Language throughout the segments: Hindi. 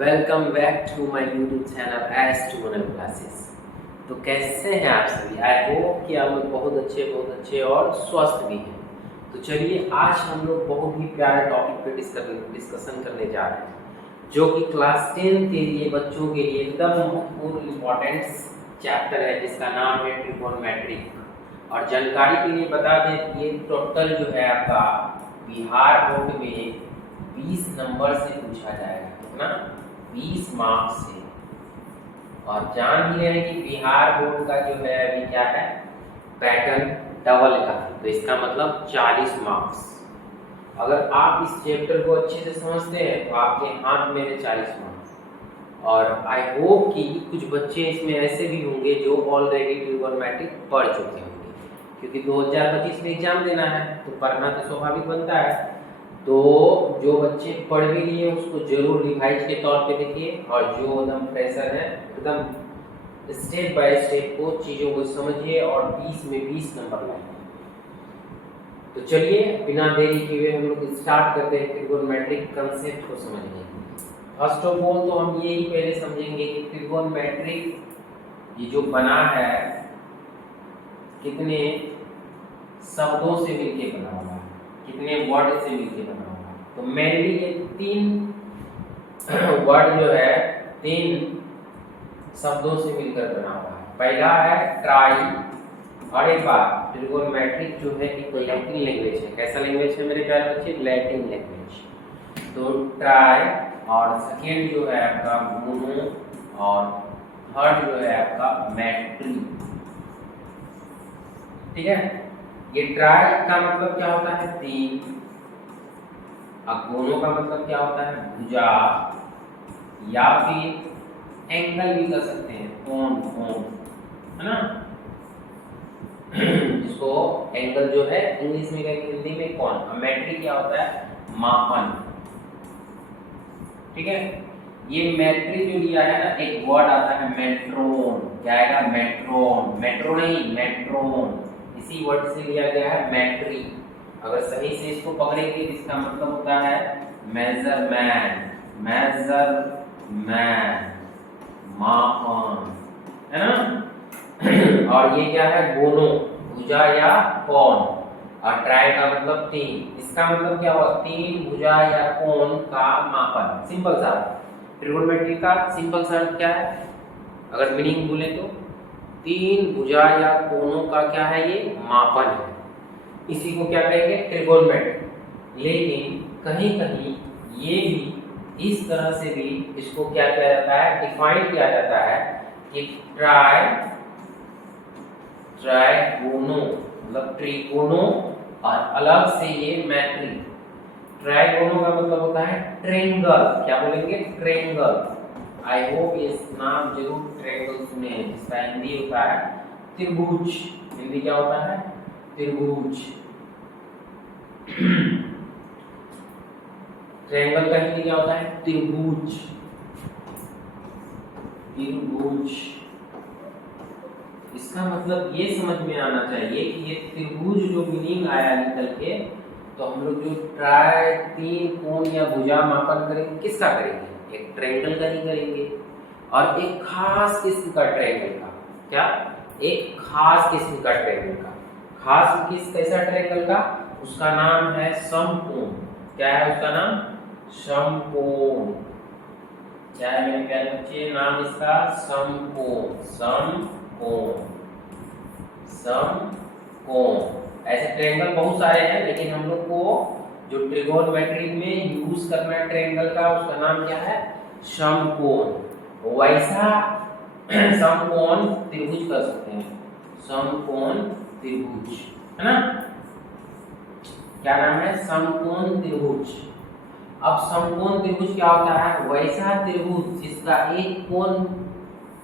Welcome back to my YouTube channel S tutorial classes. तो कैसे हैं आप सभी? आई होप कि आप लोग बहुत अच्छे और स्वस्थ भी हैं। तो चलिए आज हम लोग बहुत ही प्यारे टॉपिक पे डिस्कशन करने जा रहे हैं, जो कि क्लास 10 के लिए बच्चों के लिए एकदम महत्वपूर्ण इम्पोर्टेंट चैप्टर है, जिसका नाम है ट्रिगोनोमेट्रिक। और जानकारी के लिए बता दें, ये टोटल जो है आपका बिहार बोर्ड में 20 नंबर से पूछा जाएगा। कितना? 20 मार्क्स से। और जान ही रहे हैं कि बिहार बोर्ड का जो है अभी क्या है, पैटर्न डबल का है, तो इसका मतलब 40 मार्क्स। अगर आप इस चैप्टर को अच्छे से समझते हैं तो आपके हाथ में है 40 मार्क्स। और आई होप कि कुछ बच्चे इसमें ऐसे भी होंगे जो ऑलरेडी ट्रिगोनोमेट्रिक पढ़ चुके होंगे, क्योंकि 2025 में एग्जाम देना है तो पढ़ना तो स्वाभाविक बनता है। तो जो बच्चे पढ़ भी लिए उसको जरूर रिवाइज के तौर पे देखिए, और जो एकदम फ्रेशर है एकदम स्टेप बाय स्टेप को चीज़ों को समझिए और 20 में 20 नंबर लाइए। तो चलिए बिना देरी किए हम लोग स्टार्ट करते हैं ट्रिगोनोमेट्रिक कंसेप्ट को समझने। फर्स्ट ऑफ ऑल तो हम यही पहले समझेंगे कि ट्रिगोनोमेट्रिक ये जो बना है कितने शब्दों से मिलकर बना हुआ है, कितने वर्ड से मिलकर बना हुआ है। तो मेनली ये 3 वर्ड जो है 3 शब्दों से मिलकर बना हुआ है। पहला है ट्राई। और एक बात, ट्रिगोनोमेट्रिक जो है एक लैटिन लैंग्वेज है। कैसा लैंग्वेज है मेरे प्यारे बच्चे? Latin language. तो ट्राई, और सेकेंड जो है आपका मोनो, और थर्ड जो है आपका मैट्री। ठीक है, ये ट्राई का मतलब क्या होता है? 3। अब गोनो का मतलब क्या होता है? भुजा, या फिर एंगल भी कर सकते हैं, कोण, है ना? जिसको एंगल जो है इंग्लिश में कहेंगे, हिंदी में कोण। और मैट्री क्या होता है? मापन। ठीक है, ये मैट्री जो लिया है ना, एक वर्ड आता है मेट्रोन। क्या आएगा? मेट्रोन। मेट्रो नहीं, मेट्रोन, इसी वर्ड से लिया गया है मैट्री। अगर सही से इसको पकड़ेंगे तो इसका मतलब होता है मेजरमेंट। मेजरमेंट, मापन, है ना? और ये क्या है? गोनो, भुजा या कोण। और ट्राई का मतलब 3। इसका मतलब क्या हुआ? 3 भुजा या कोण का मापन। सिंपल सा ट्रिगोनोमेट्री का सिंपल सा क्या है, अगर मीनिंग बोले तो 3 भुजा या कोणों का क्या है? ये मापन है। इसी को क्या कहेंगे? ट्रिगोनोमेट्री। लेकिन कहीं कहीं ये भी इस तरह से भी इसको क्या किया जाता है? डिफाइन किया जाता है कि ट्राइगोनो मतलब त्रिकोणों, और अलग से ये मैट्री। ट्राइगोनो का मतलब होता है ट्रेंगल। क्या बोलेंगे? ट्रेंगल। आई होप ये नाम जरूर ट्रायंगल सुने हैं, जिसका हिंदी होता है त्रिभुज। हिंदी क्या होता है? त्रिभुज। ट्रायंगल का हिंदी क्या होता है? त्रिभुज। त्रिभुज, इसका मतलब ये समझ में आना चाहिए कि ये त्रिभुज जो मीनिंग आया निकल के, तो हम लोग जो ट्राई 3 कोण या भुजा मापन करेंगे, किसका करेंगे? एक ट्रायंगल का ही करेंगे, और एक खास किस्म का ट्रायंगल का। क्या? एक खास किस्म का ट्रायंगल का। खास किस कैसा ट्रायंगल का? उसका नाम है समकोण। क्या है उसका नाम? समकोण। क्या है मेरे प्यारे बच्चे? नाम इसका समकोण। समकोण, समकोण। ऐसे ट्रायंगल बहुत सारे हैं, लेकिन हम लोग को जो ट्रिगोनोमेट्री में यूज करना है ट्रायंगल का, उसका नाम क्या है? समकोण। वैसा समकोण त्रिभुज कर सकते हैं। समकोण त्रिभुज, है ना? क्या नाम है? समकोण त्रिभुज। अब समकोण त्रिभुज क्या होता है? वैसा त्रिभुज जिसका एक कोण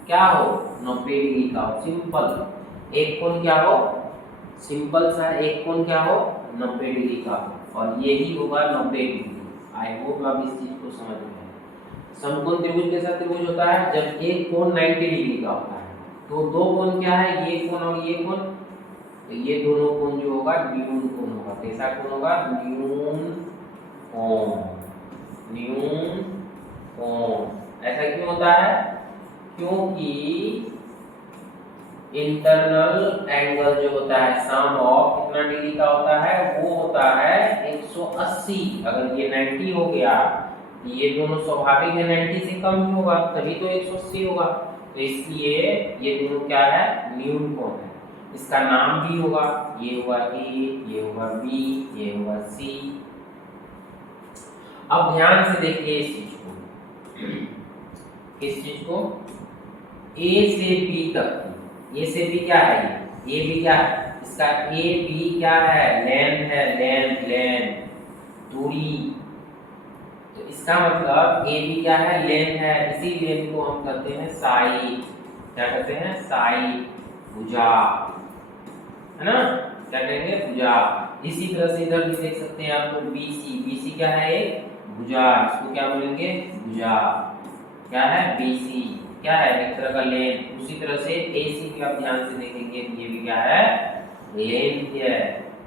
क्या हो? 90 डिग्री का हो। सिंपल एक कोण क्या हो? सिंपल सा एक कोण क्या हो? 90 डिग्री का। और यही होगा 90 डिग्री। आई होप आप इस चीज को समझ रहे हैं। समकोण त्रिभुज कैसा त्रिभुज होता है? जब एक कोण 90 डिग्री का होता है, तो दो कोण क्या है? ये कोण और ये कोण। तो ये दोनों कोण जो होगा न्यून कोण होगा। कैसा कोण होगा? न्यून कोण। न्यून कोण। ऐसा क्यों होता है? क्योंकि इंटरनल एंगल जो होता है सम ऑफ कितना डिग्री का होता है, वो होता है 180। अगर ये 90 हो गया, ये दोनों स्वाभाविक है 90 से कम ही होगा, तभी तो 180 होगा। तो इसलिए ये दोनों क्या है? न्यून कोण है। इसका नाम भी होगा, ये होगा ए, ये होगा बी, ये होगा सी। अब ध्यान से देखिए इस चीज को, किस चीज को? ए से बी तक। ए से बी क्या है? ये ए बी क्या है? इसका ए बी क्या है? लेंथ है, लेंथ दूरी। तो इसका मतलब ए बी क्या है? लेंथ है। इसी लेंथ को हम कहते हैं साइड। क्या कहते हैं? साइड, भुजा, है ना? क्या कहेंगे? भुजा। इसी तरह से इधर भी देख सकते हैं आपको बीसी। बीसी क्या है? एक भुजा। इसको क्या बोलेंगे? भुजा। क्या है? बीसी क्या है? एक तरह का लेंथ। उसी तरह से एसी भी आप ध्यान से देखेंगे, ये भी क्या है? लेंथ है।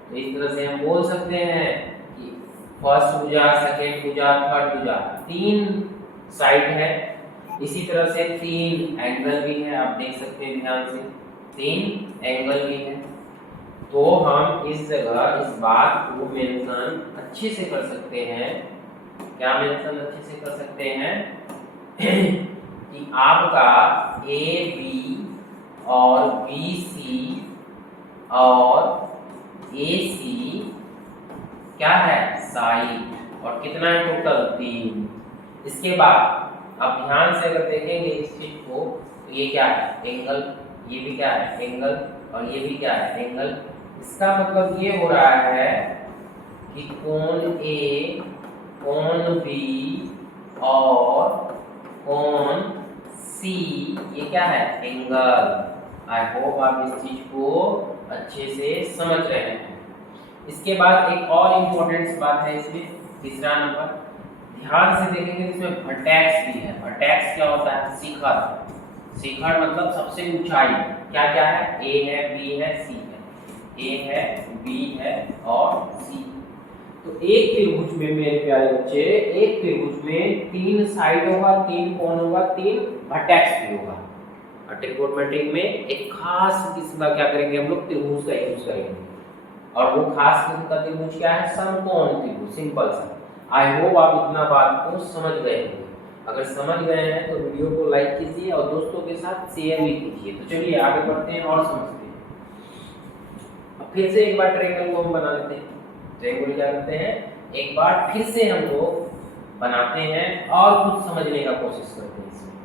तो इस तरह से हम बोल सकते हैं कि फर्स्ट भुजा, सेकेंड भुजा, थर्ड भुजा, 3 साइड है। इसी तरह से 3 एंगल भी है, आप देख सकते हैं ध्यान से, 3 एंगल भी है। तो हम इस जगह इस बात को मेंशन अच्छे से कर सकते हैं। क्या मेंशन अच्छे से कर सकते हैं? कि आपका ए बी और बी सी और ए सी क्या है? साइड। और कितना है टोटल? 3। इसके बाद आप ध्यान से अगर देखेंगे इस चीज को, तो ये क्या है? एंगल। ये भी क्या है? एंगल। और ये भी क्या है? एंगल। इसका मतलब ये हो रहा है कि कोण ए, कोण बी और कोण सी, ये क्या है? एंगल। आई होप आप इस चीज को अच्छे से समझ रहे हैं। इसके बाद एक और इम्पोर्टेंट बात है इसमें, तीसरा नंबर, ध्यान से देखेंगे इसमें वर्टेक्स भी है। वर्टेक्स क्या होता है? शिखर। शिखर मतलब सबसे ऊंचाई। क्या क्या है? ए है, बी है, सी है। ए है, बी है और सी। तो एक त्रिभुज में मेरे प्यारे बच्चे, एक त्रिभुज में 3 साइड होगा, 3 कोण होगा, 3 वर्टेक्स भी होगा। और ट्रिगोनोमेट्री में एक खास किस्म का क्या करेंगे हम लोग? त्रिभुज का यूज करेंगे। और वो खास किस्म का त्रिभुज क्या है? समकोण त्रिभुज, सिंपल सा। आई होप आप इतना बात को समझ गए होंगे। अगर समझ गए हैं तो वीडियो को लाइक कीजिए और दोस्तों के साथ शेयर भी कीजिए। तो चलिए आगे बढ़ते हैं और समझते हैं। अब फिर से एक बार ट्रायंगल को हम बना लेते हैं। ट्रायंगल क्या करते हैं? एक बार फिर से हम लोग बनाते हैं और कुछ समझने का कोशिश करते हैं इसमें।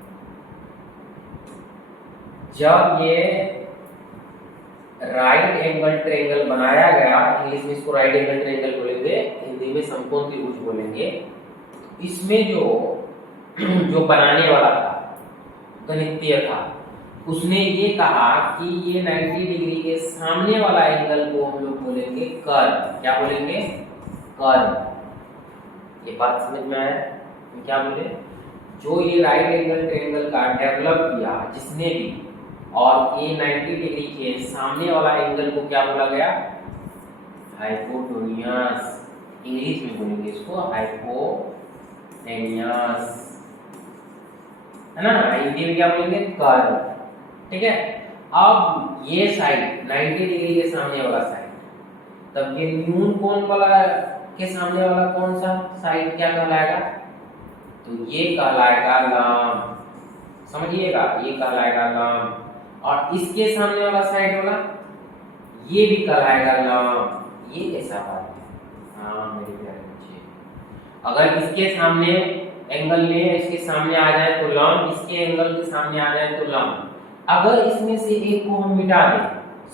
जब ये राइट एंगल ट्रायंगल बनाया गया, इंग्लिश में इसको राइट एंगल ट्रायंगल बोलेंगे, हिंदी में समकोण त्रिभुज बोलेंगे। इसमें जो बनाने वाला था, गणितीय था, उसने ये कहा कि ये 90 डिग्री के सामने वाला एंगल को हम लोग बोलेंगे कर्व। क्या बोलेंगे? कर्व। ये बात समझ में आया? क्या बोले? जो ये राइट एंगल ट्रायंगल का डेवलप किया जिसने भी, और ये 90 डिग्री के सामने वाला एंगल को क्या बोला गया? हाइपोटेन्यूस। इंग्लिश में बोलेंगे इसको हाइपोटेन्यूस, है ना? हिंदी में क्या बोलेंगे? कर्व। ठीक है। अब ये साइड 90 डिग्री के सामने वाला साइड, तब ये न्यून कोण वाला के सामने वाला कौन सा साइड क्या कहलाएगा? तो ये कहलाएगा लंब। समझिएगा, ये कहलाएगा लंब। और इसके सामने वाला साइड वाला ये भी कहलाएगा लंब। ये कैसा बात है? हाँ मेरे प्यारे बच्चे, अगर इसके सामने एंगल ले, इसके सामने आ जाए तो लंब, इसके एंगल के सामने आ जाए तो लंब। अगर इसमें से एक को हम मिटा दें,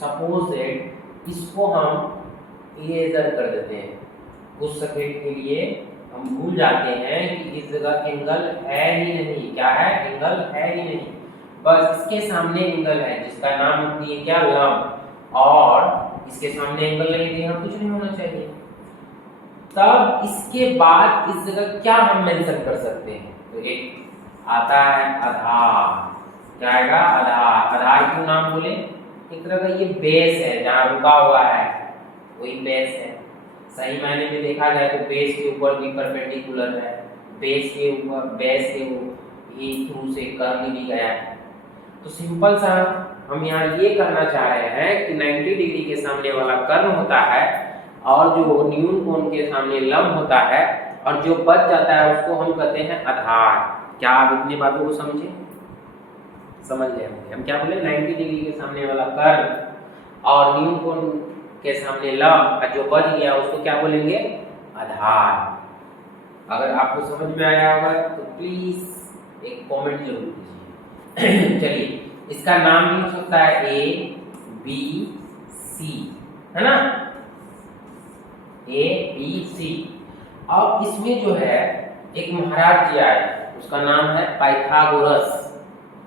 सपोज दैट इसको हम इरेजर कर देते हैं, कुछ सेकंड के लिए हम भूल जाते हैं कि इस जगह एंगल है ही नहीं। क्या है? एंगल है ही नहीं, बस इसके सामने एंगल है जिसका नाम होती है क्या? लंब। और इसके सामने एंगल नहीं दिया, कुछ नहीं होना चाहिए। तब इसके बाद इस जगह क्या हम मेंशन कर सकते हैं? तो एक आता है आधार। क्या आएगा? आधार। आधार क्यों नाम बोले? एक तरह का ये बेस है, जहां रुका हुआ है वही बेस है। सही मायने में देखा जाए तो बेस के ऊपर भी परपेंडिकुलर है, बेस के ऊपर, बेस के ए थ्रू से कर्ल भी गया है। तो सिंपल सा हम यहाँ ये करना चाह रहे हैं कि 90 डिग्री के सामने वाला कर्ल होता है और जो न्यून कोण के सामने लंब होता है और जो बच जाता है उसको हम कहते हैं आधार। क्या आप इतनी बातों को समझे? समझ गए होंगे। हम क्या बोले, 90 डिग्री के सामने वाला कर्ल और न्यून कोण के सामने लंब और जो बच गया उसको क्या बोलेंगे, आधार। अगर आपको समझ में आया होगा तो प्लीज एक कमेंट जरूर कीजिए। चलिए, इसका नाम भी हो सकता है ए बी सी, है ना, ए बी सी। और इसमें जो है एक महाराज जी आए, उसका नाम है पाइथागोरस।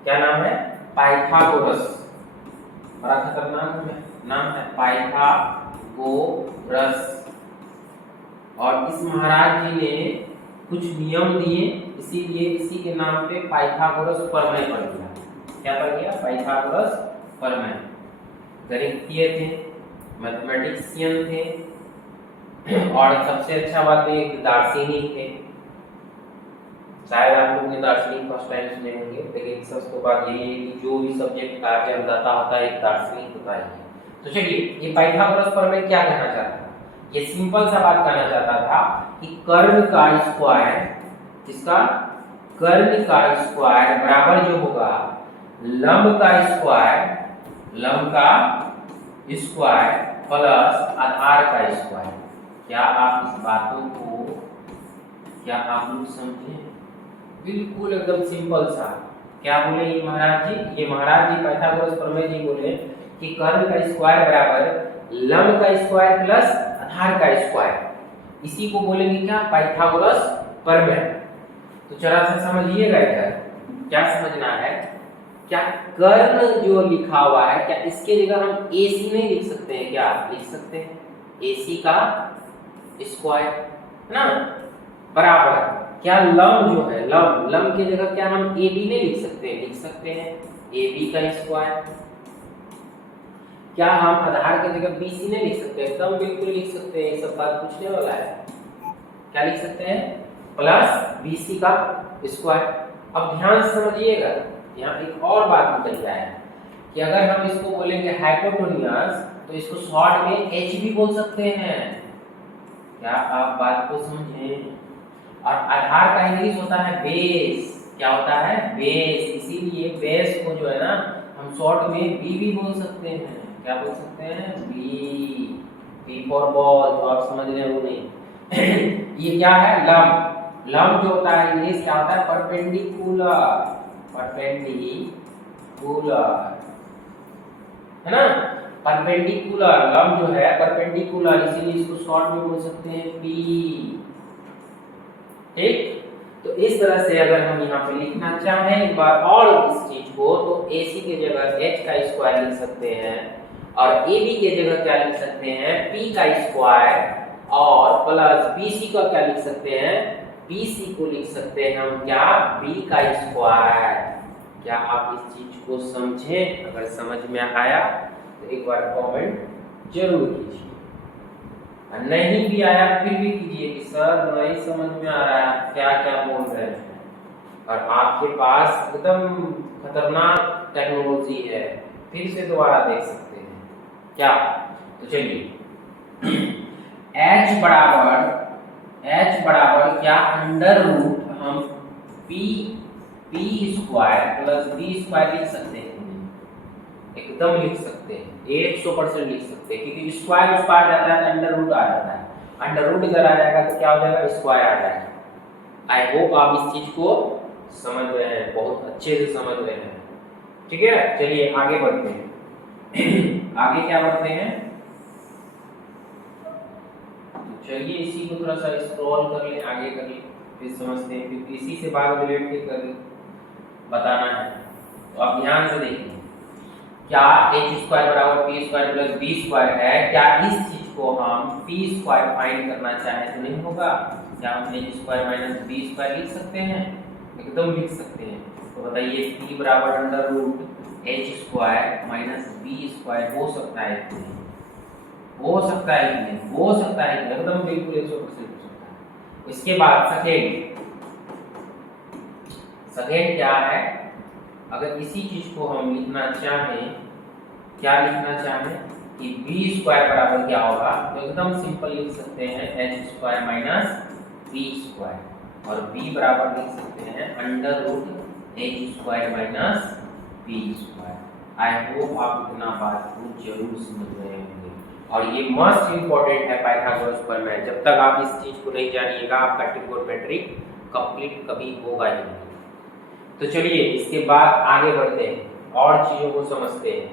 क्या नाम है? पाइथागोरस। बड़ा खतरनाक नाम है, पाइथागोरस। और इस महाराज जी ने कुछ नियम दिए, इसीलिए इसी के नाम पे पाइथागोरस प्रमेय पड़ गया। क्या पड़ गया? पाइथागोरस प्रमेय। गणितज्ञ थे, मैथमेटिशियन थे और सबसे अच्छा बात है एक दार्शनिक थे। शायद आप लोगों ने दार्शनिक फर्स्ट टाइम सुने होंगे, लेकिन सबसे बात यही है कि जो भी सब्जेक्ट का जन्मदाता होता है एक दार्शनिक होता है। तो चलिए, ये पाइथागोरस प्रमेय क्या कहना चाहता था? ये सिंपल सा बात कहना चाहता था कि कर्ण का स्क्वायर, जिसका कर्ण का स्क्वायर बराबर जो होगा लंब का स्क्वायर, लंब का स्क्वायर प्लस आधार का स्क्वायर। क्या आप इस बातों को, क्या आप लोग समझे? बिल्कुल एकदम सिंपल सा। क्या बोले ये महाराज जी? ये महाराज जी पाइथागोरस प्रमेय जी बोले कि कर्ण का स्क्वायर बराबर लंब का स्क्वायर प्लस आधार का स्क्वायर। इसी को बोलेंगे क्या? पाइथागोरस प्रमेय। तो जरा सा समझिएगा इधर, क्या समझना है? क्या कर्ण जो लिखा हुआ है, क्या इसके जगह हम AC नहीं लिख सकते हैं? क्या लिख सकते हैं? AC का स्क्वायर, है ना, बराबर क्या लंब जो है, लंब की जगह क्या हम AB नहीं लिख सकते हैं? लिख सकते हैं AB का स्क्वायर। क्या हम आधार की जगह BC नहीं लिख सकते? एकदम बिल्कुल लिख सकते हैं। ये सब बात पूछने वाला है। क्या लिख सकते हैं? प्लस BC का स्क्वायर। अब ध्यान से समझिएगा, यहाँ एक और बात निकल जाए कि अगर हम इसको बोलेंगे हाइपोटेन्यूज तो इसको शॉर्ट में H भी बोल सकते हैं। क्या आप बात को समझें? और आधार का इंग्लिश होता है बेस। क्या होता है? बेस। इसीलिए बेस को जो है ना हम शॉर्ट में B भी बोल सकते हैं। क्या बोल सकते हैं? B for ball. जो आप समझ रहे हो नहीं। ये क्या है? लंब। लंब जो होता है इंग्लिश क्या होता है? परपेंडिकुलर। है ना, परपेंडिकुलर। लंब जो है परपेंडिकुलर, इसीलिए इसको शॉर्ट में बोल सकते हैं P। ठीक, तो इस तरह से अगर हम यहाँ पे लिखना चाहें एक बार और इस चीज को, तो AC की जगह H का स्क्वायर लिख सकते हैं और AB की जगह क्या लिख सकते हैं? P का स्क्वायर और प्लस BC का क्या लिख सकते हैं? BC को लिख सकते हैं हम क्या? B का स्क्वायर। क्या आप इस चीज को समझे? अगर समझ में आया तो एक बार कमेंट जरूर कीजिए, नहीं भी आया फिर भी कीजिए कि सर नहीं समझ में आ रहा है, क्या क्या बोल रहे हैं। और आपके पास एकदम खतरनाक टेक्नोलॉजी है, फिर से दोबारा देख सकते हैं क्या। तो चलिए, H बराबर क्या? अंडर रूट हम P square plus B square लिख सकते हैं। एकदम लिख सकते हैं, 100% लिख सकते हैं, क्योंकि स्क्वायर स्क्वायर जाता है तो अंडर रूट आ जाता है। अंडर रूट इधर आ जाएगा तो क्या हो जाएगा? स्क्वायर आ जाएगा। आई होप आप इस चीज को समझ रहे हैं, बहुत अच्छे से समझ रहे हैं। ठीक है, चलिए आगे बढ़ते हैं। आगे क्या बढ़ते हैं? चलिए इसी को थोड़ा सा स्क्रॉल कर ले, आगे कर ले, फिर समझते हैं, क्योंकि इसी से बात रिलेट कर बताना है। तो आप ध्यान से देखिए, क्या H स्क्वायर बराबर P square plus B square है? क्या इस चीज को हम P स्क्वायर फाइंड करना चाहें तो नहीं होगा? क्या हम H square minus B square लिख सकते हैं? एकदम लिख सकते हैं। तो बताइए, P बराबर under root H square minus B square हो सकता है कि नहीं? हो सकता है कि नहीं? हो सकता है कि एकदम बिल्कुल 100% हो सकता है। इसके बाद सेकेंड क्या है, अगर इसी चीज को हम लिखना चाहें, क्या लिखना चाहें कि बी स्क्वायर बराबर क्या होगा, तो एकदम सिंपल लिख सकते हैं H square minus B square, और बी बराबर लिख सकते हैं under root H square minus B square. I hope आप इतना बात को जरूर समझ रहे होंगे, और ये मस्ट इंपॉर्टेंट है पाइथागोरस प्रमेय। जब तक आप इस चीज को नहीं जानिएगा आपका ट्रिगोनोमेट्री कंप्लीट कभी होगा ही नहीं। तो चलिए इसके बाद आगे बढ़ते हैं और चीजों को समझते हैं।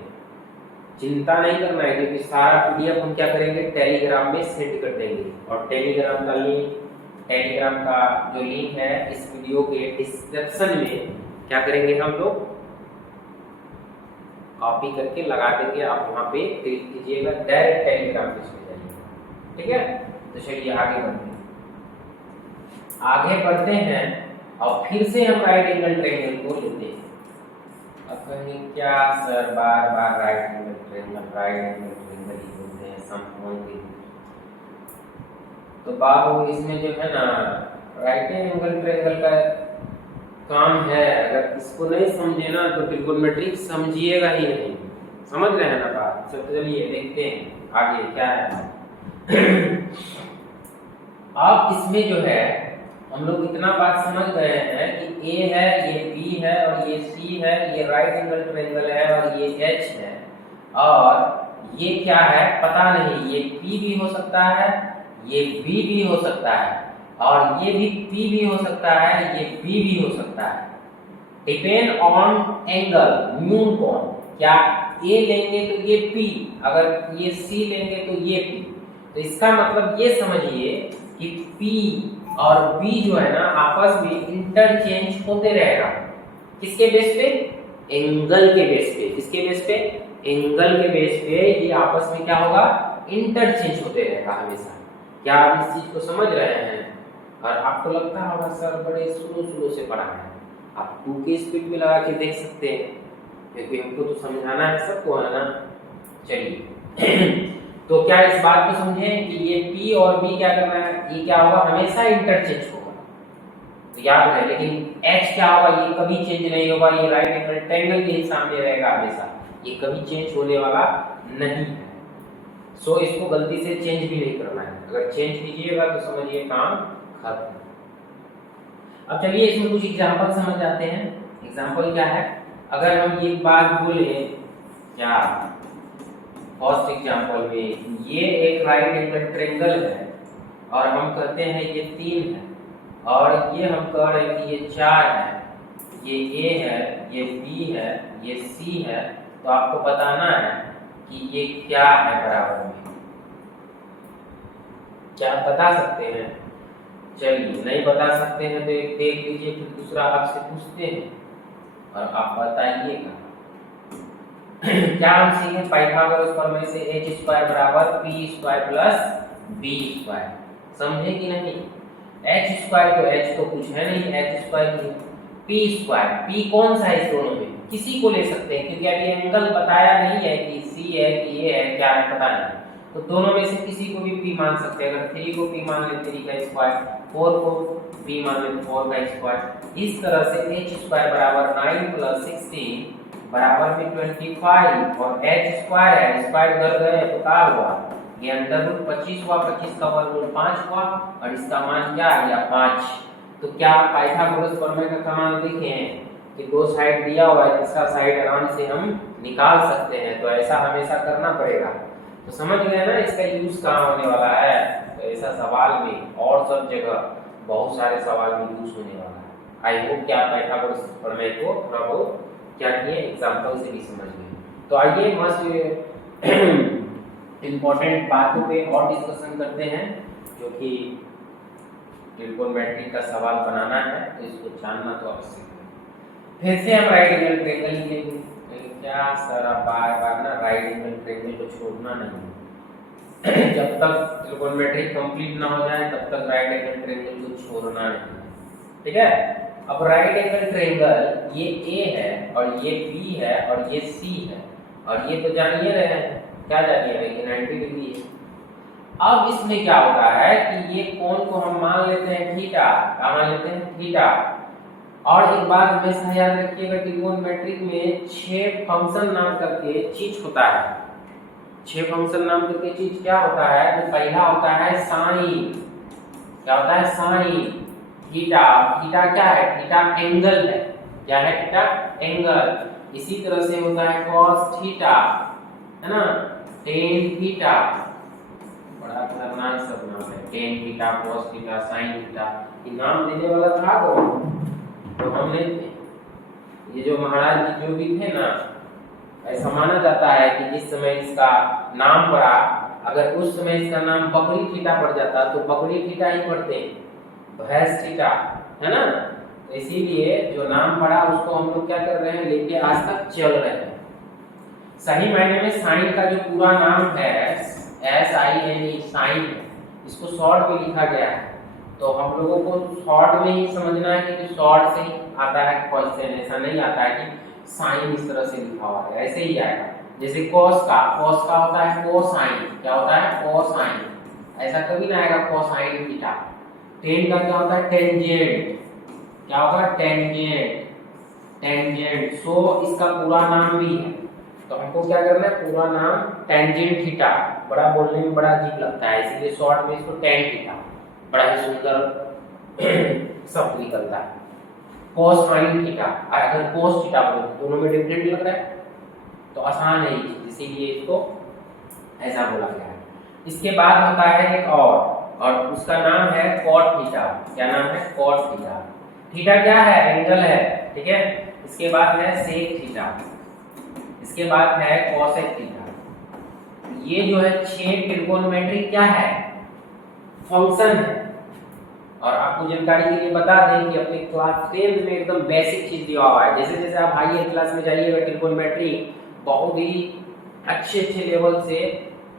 चिंता नहीं करना है क्योंकि सारा पीडीएफ हम क्या करेंगे, टेलीग्राम में सेंड कर देंगे, और टेलीग्राम का जो लिंक है इस वीडियो के डिस्क्रिप्शन में क्या करेंगे हम लोग, कॉपी करके लगा देंगे, आप वहां पे क्लिक कीजिएगा, डायरेक्ट टेलीग्राम पे चले जाइएगा। ठीक है, तो चलिए आगे बढ़ते हैं और फिर से हम राइट एंगल ट्रायंगल को लेते हैं। अब कहेंगे क्या सर बार बार राइट एंगल ट्रायंगल ही बोलते हैं समकोण के, तो बाबू इसमें जो है ना राइट एंगल ट्रायंगल का काम है, अगर इसको नहीं समझे ना तो ट्रिगोनोमेट्री समझिएगा ही नहीं। समझ रहे हैं ना बात? चलिए देखते हैं आगे क्या है। अब इसमें जो है हम लोग इतना बात समझ गए हैं कि ए है, ये बी है और ये सी है, ये राइट एंगल ट्रायंगल है और ये एच है, और ये क्या है पता नहीं, ये पी भी हो सकता है, ये बी भी हो सकता है, और ये भी P भी हो सकता है, ये B भी हो सकता है, डिपेंड ऑन एंगल न्यून कोण। क्या A लेंगे तो ये P, अगर ये C लेंगे तो ये P। तो इसका मतलब ये समझिए कि P और B जो है ना आपस में इंटरचेंज होते रहेगा। किसके बेस पे? एंगल के बेस पे। किसके बेस पे? एंगल के बेस पे ये आपस में क्या होगा, इंटरचेंज होते रहेगा हमेशा। क्या आप इस चीज को समझ रहे हैं? और आपको लगता होगा सर बड़े स्लो से पढ़ा है, आप 2 की स्पीड में लगा के देख सकते हैं, क्योंकि हमको तो समझाना है सबको, है ना। चलिए तो क्या इस बात को समझे कि ये P और B क्या करना है, ये क्या होगा हमेशा इंटरचेंज होगा, तो याद रहे। लेकिन H क्या होगा, ये कभी चेंज नहीं होगा, ये राइट एंगल ट्रायंगल के ही सामने रहेगा हमेशा, ये कभी चेंज होने वाला नहीं है। सो इसको गलती से चेंज भी नहीं करना है, अगर चेंज कीजिएगा तो समझिए काम खत्म। अब चलिए इसमें कुछ एग्जांपल समझ जाते हैं। एग्जांपल क्या है, अगर हम ये बात बोले क्या फर्स्ट एग्जांपल में, ये एक राइट एंगल ट्रायंगल है और हम कहते हैं ये 3 है, और ये हम कह रहे हैं कि ये 4 है, ये A है, ये B है, ये C है, तो आपको बताना है कि ये क्या है बराबर में। क्या बता सकते हैं? चलिए नहीं बता सकते हैं तो एक देख लीजिए, फिर दूसरा आपसे पूछते हैं और आप बताइएगा। क्या हम सीखे पाइथागोरस प्रमेय से एच स्क्वायर बराबर P square plus B square, समझे कि नहीं? एच स्क्वायर तो एच तो कुछ है नहीं, एच स्क्वायर की पी स्क्वायर, पी कौन सा है इस दोनों में, किसी को ले सकते हैं क्योंकि अभी एंगल बताया नहीं है कि सी है कि ये है, क्या है पता नहीं, तो दोनों में से किसी को भी p मान सकते हैं। अगर 3 को p मान ले 3 का स्क्वायर, 4 को p मान ले 4 का स्क्वायर। इस तरह से h स्क्वायर बराबर 9 प्लस 16 बराबर में 25, और h स्क्वायर है, स्क्वायर उधर गए तो क्या हुआ, ये अंडर रूट 25 हुआ, 25 का वर्गमूल 5 हुआ, और इसका मान क्या आ गया 5। तो क्या पाइथागोरस प्रमेय का कमाल देखें कि दो साइड दिया हुआ है, तीसरा साइड आराम से हम निकाल सकते हैं, तो ऐसा हमेशा करना पड़ेगा। तो समझ गए ना इसका यूज कहाँ होने वाला है, तो ऐसा सवाल में और सब जगह बहुत सारे सवाल में यूज होने वाला है। आई होप कि आप पाइथागोरस प्रमेय को थोड़ा बहुत क्या किए एग्जांपल से भी समझ गए। तो आइए मस्ट इंपॉर्टेंट बातों पे और डिस्कशन करते हैं, जो कि ट्रिगोनोमेट्री का सवाल बनाना है तो इसको जानना तो आवश्यक है। फिर से हम राइट एंगल ट्रायंगल लेंगे। क्या सर आप बार-बार ना राइट एंगल ट्रायंगल को छोड़ना नहीं, जब तक ट्रिगोनोमेट्री कंप्लीट ना हो जाए तब तक राइट एंगल ट्रायंगल को छोड़ना नहीं, ठीक है। अब राइट एंगल ट्रायंगल ये A है और ये B है और ये C है, और ये तो जानिए रहे हैं, क्या जानिए रहे कि 90 डिग्री है। अब इसमें क्या होता है कि ये कोण को हम मान लेते हैं थीटा, क्या मान लेते हैं थीटा, और एक बात हमेशा याद रखिएगा, ट्रिगोनोमेट्रिक में 6 फंक्शन नाम करके चीज होता है। 6 फंक्शन नाम करके चीज क्या होता है? तो पहला होता है साइन। क्या होता है? साइन। थीटा। थीटा क्या है? थीटा एंगल है। क्या है? Theta angle. इसी तरह से होता है कॉस थीटा, है ना, टेन थीटा, बड़ा खतरनाक सब नाम है, tan theta, cos theta, sine theta. ये नाम देने वाला था तो हम नहीं थे। ये जो महाराज जी जो भी थे ना, ऐसा माना जाता है कि जिस समय इसका नाम पड़ा, अगर उस समय इसका नाम बकरी थीटा पड़ जाता तो बकरी थीटा ही पढ़ते हैं, भैंस थीटा, है ना। तो इसीलिए जो नाम पड़ा उसको हम लोग क्या कर रहे हैं, लेके आज तक चल रहे हैं। सही मायने में साइन का जो पूरा नाम है SINE, साइन, इसको शॉर्ट में लिखा गया है। तो हम लोगों को शॉर्ट में ही समझना है कि शॉर्ट से ही आता है क्वेश्चन, ऐसा नहीं आता है कि साइन इस तरह से लिखा हुआ है, ऐसे ही आएगा। जैसे कॉस का होता है कोसाइन। क्या होता है? कोसाइन। ऐसा कभी ना आएगा कोसाइन थीटा। टेन का क्या होता है? टेंजेंट। क्या होगा? टेंजेंट। टेंजेंट। सो इसका पूरा नाम भी है, तो हमको क्या करना है? पूरा नाम टेंजेंट थीटा। बड़ा बोलने में बड़ा अजीब लगता है, इसलिए शॉर्ट में इसको टेन थीटा, बड़ा ही सुंदर शब्द निकलता है। Cosine theta. अगर कोस थीटा बोलो दोनों में डिफरेंट लग रहा है, तो आसान है, इसीलिए इसको ऐसा बोला गया है। इसके बाद होता है एक और उसका नाम है कॉट थीटा। क्या नाम है? Cot theta. थीटा क्या है? एंगल है, ठीक है। इसके बाद है सेक थीटा, इसके बाद है कॉसेक थीटा। ये जो है 6 ट्रिगोनोमेट्री क्या है? फंक्शन है। और आपको जानकारी के लिए बता दें कि अपने क्लास 10 में एकदम बेसिक चीज दिया हुआ है। जैसे जैसे आप हाई क्लास में जाइएगा, ट्रिगोनोमेट्री बहुत ही अच्छे लेवल से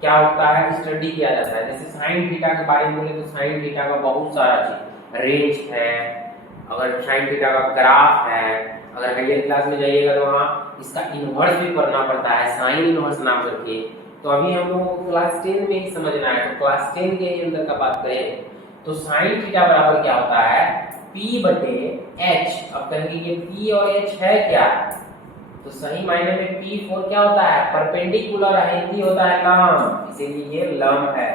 क्या होता है, स्टडी किया जाता है। जैसे साइन थीटा के बारे में बोले तो साइन थीटा का बहुत सारा चीज, रेंज है, अगर साइन थीटा का ग्राफ है, अगर हायर क्लास में जाइएगा तो वहाँ इसका इन्वर्स भी करना पड़ता है, साइन इन्वर्स नाम करके। तो अभी हम लोगों को क्लास 10 में ही समझना है, तो क्लास 10 के अंदर का बात करें तो साइन थीटा बराबर क्या होता है? P बटे H। अब कहेंगे ये P और H है क्या? तो सही मायने में P4 क्या होता है? परपेंडिकुलर है, हिंदी होता है लंब, इसीलिए ये लंब है।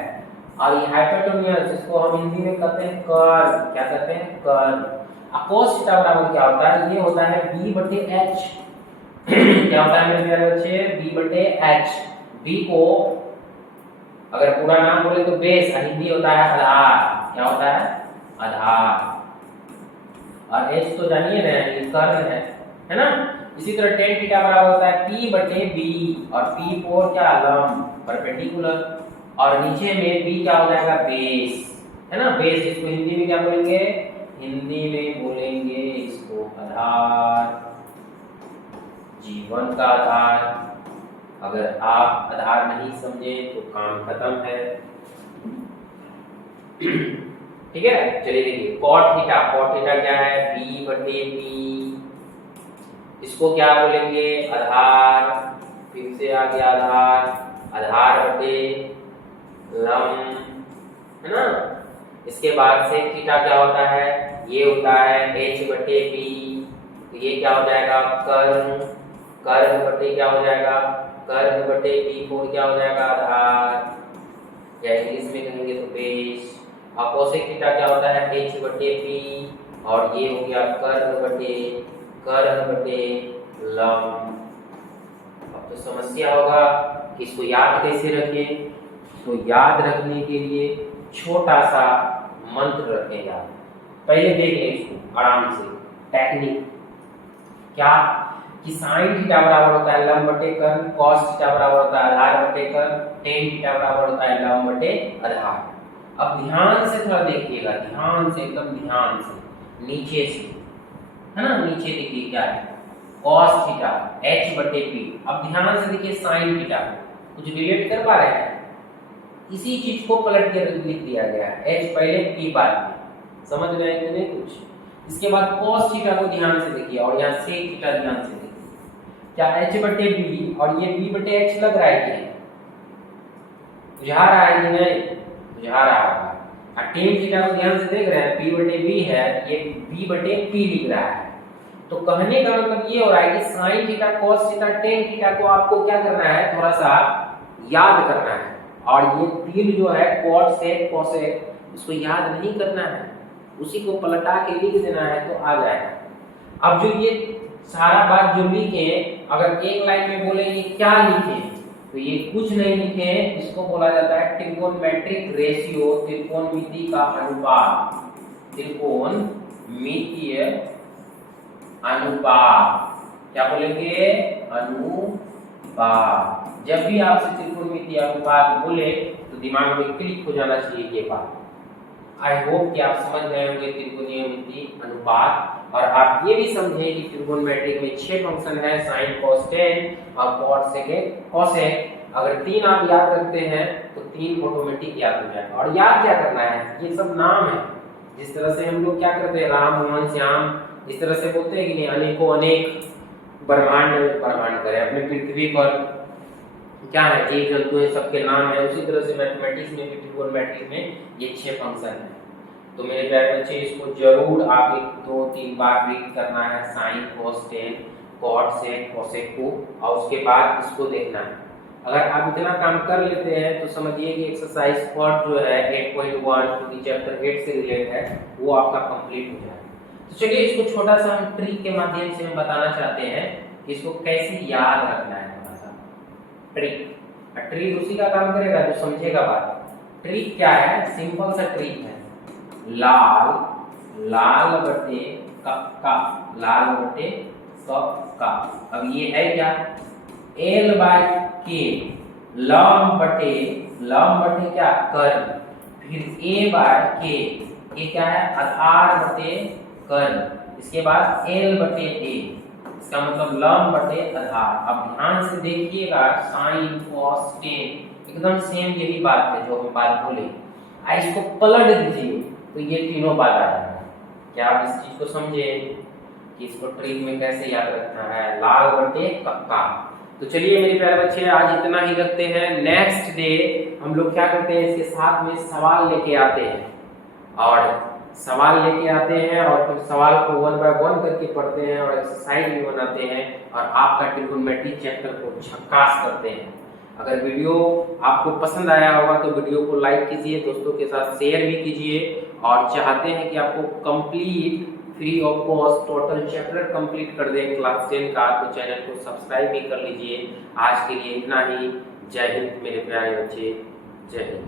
और ये हाइपोटेन्यूज, जिसको हम हिंदी में कहते हैं कर्व। क्या कहते हैं? कर्व। कोस थीटा बराबर क्या होता है? ये होता है B बटे H। क्या होता है मेरे प्यारे बच्चे? B बटे H। B को अगर पूरा नाम बोले तो बेस, हिंदी होता है आधार। क्या होता है? आधार। और H तो जानिए ना, ये कर्ण है ना। इसी तरह टेन थीटा बराबर होता है P बटे B, और P4 क्या? लंब, परपेंडिकुलर। और नीचे में B क्या हो जाएगा? बेस, है ना। बेस, इसको हिंदी में क्या बोलेंगे? हिंदी में बोलेंगे इसको आधार, जीवन का आधार। अगर आप आधार नहीं समझे तो काम खत्म है। ठीक है, चलिए देखिए कॉट थीटा। कॉट थीटा क्या है? B बटे P, इसको क्या बोलेंगे? आधार। फिर से आ गया आधार, आधार बटे लंब, है ना। इसके बाद से थीटा क्या होता है? ये होता है H बटे P। तो ये क्या हो जाएगा? कर्ण। कर्ण बटे क्या हो जाएगा? कर्ण बटे P4 क्या हो जाएगा? आधार, या इंग्लिश में कहेंगे तो बेस। और कोसेक थीटा क्या होता है? H बटे P, और ये हो गया कर्ण बटे लंब। अब तो समस्या होगा कि इसको याद कैसे रखें। तो याद रखने के लिए छोटा सा मंत्र रखें याद। पहले देख लें इसको आराम से, टेक्निक क्या कि साइन थीटा बराबर होता है लंब बटे कर्ण, कॉस थीटा बराबर होता है आधार बटे कर्ण, टेन थीटा बराबर होता है लंब बटे आधार। अब ध्यान से थोड़ा देखिएगा, ध्यान से, एकदम ध्यान से, नीचे से, है ना। नीचे देखिए क्या है? cos थीटा H बटे P। अब ध्यान से देखिए साइन थीटा, कुछ रिलेट कर पा रहे हैं? इसी चीज को पलट के लिख दिया गया है, H पहले P बाद में। समझ रहे हैं कि नहीं कुछ? इसके बाद cos थीटा को ध्यान से देखिए, और यहाँ sec थीटा ध्यान से देखिए। क्या H बटे B और ये B बटे H लग रहा है कि नहीं? बुझा रहा है कि नहीं? बुझा रहा होगा। टेन थीटा को ध्यान से देख रहे हैं, P बटे B है, ये B बटे P लिख रहा है। तो कहने का मतलब ये हो रहा है कि sine theta cos theta tan theta को आपको क्या करना है, थोड़ा सा याद करना है। और ये तीन जो है cot sec cosec, इसको याद नहीं करना है, उसी को पलटा के लिख देना है तो आ जाएगा। अब जो ये सारा बात जो लिखे, अगर एक लाइन में बोले ये क्या लिखे, तो ये कुछ नहीं लिखे, इसको बोला जाता है ट्रिगोनमेट्रिक रेशियो, त्रिकोणमिति का अनुपात, त्रिकोणमितीय अनुपात। क्या बोलेंगे, अनुपात। जब भी आपसे त्रिकोणमितीय अनुपात बोले तो दिमाग में क्लिक हो जाना चाहिए ये बात। आई होप कि आप समझ गए होंगे त्रिकोणमितीय अनुपात। और आप ये भी समझे कि ट्रिगोनमेट्रिक में 6 फंक्शन है, sin cos tan और cot sec cosec। अगर 3 आप याद रखते हैं तो 3 ऑटोमेटिक याद हो जाएगा। और याद क्या करना है, ये सब नाम है। जिस तरह से हम लोग क्या करते हैं, राम मोहन श्याम, इस तरह से बोलते हैं कि नहीं, अनेकों अनेक, ब्रह्मांड करें अपने पृथ्वी पर क्या है, जीव जंतु है, सबके नाम है। उसी तरह से मैथमेटिक्स में भी, ट्रिगोनमेट्रिक में ये 6 फंक्शन है। तो मेरे प्यारे बच्चे, इसको जरूर आप 1-2-3 बार रीड करना है, sin cos tan cot sec cosec को, और उसके बाद इसको देखना है। अगर आप इतना काम कर लेते हैं तो समझिए कि एक्सरसाइज 4 जो है 8.1 जो चैप्टर 8 से रिलेटेड है, वो आपका कंप्लीट हो जाएगा। तो चलिए इसको छोटा सा हम ट्रिक के माध्यम से हम बताना चाहते हैं कि इसको कैसे याद रखना है। थोड़ा सा ट्रिक उसी का काम करेगा जो समझेगा बात। ट्रिक क्या है, सिंपल सा ट्रिक है, लाल बटे कक्का, लाल बटे कक्का। अब ये है क्या, L/K, लंब बटे क्या, कर्ल, फिर A/K, ये क्या है, आधार बटे कर्ल, इसके बाद L/A, इसका मतलब लंब बटे आधार। अब ध्यान से देखिएगा, sin cos tan एकदम सेम यही बात है जो हम बात बोले। इसको पलट दीजिए तो ये तीनों बात आ जाएगा। क्या आप इस चीज को समझे कि इसको ट्रिक में कैसे याद रखना है, लाल बटे कक्का। तो चलिए मेरे प्यारे बच्चे, आज इतना ही रखते हैं। नेक्स्ट डे हम लोग क्या करते हैं, इसके साथ में सवाल लेके आते हैं, और सवाल लेके आते हैं और फिर सवाल को 1 बाय 1 करके पढ़ते हैं और एक्सरसाइज भी बनाते हैं, और आपका ट्रिगोनमेट्रिक चैप्टर को झक्कास करते हैं। अगर वीडियो आपको पसंद आया होगा तो वीडियो को लाइक कीजिए, दोस्तों के साथ शेयर भी कीजिए, और चाहते हैं कि आपको complete free of cost total chapter complete कर दें क्लास 10 का, तो चैनल को सब्सक्राइब भी कर लीजिए। आज के लिए इतना ही। जय हिंद मेरे प्यारे बच्चे, जय हिंद।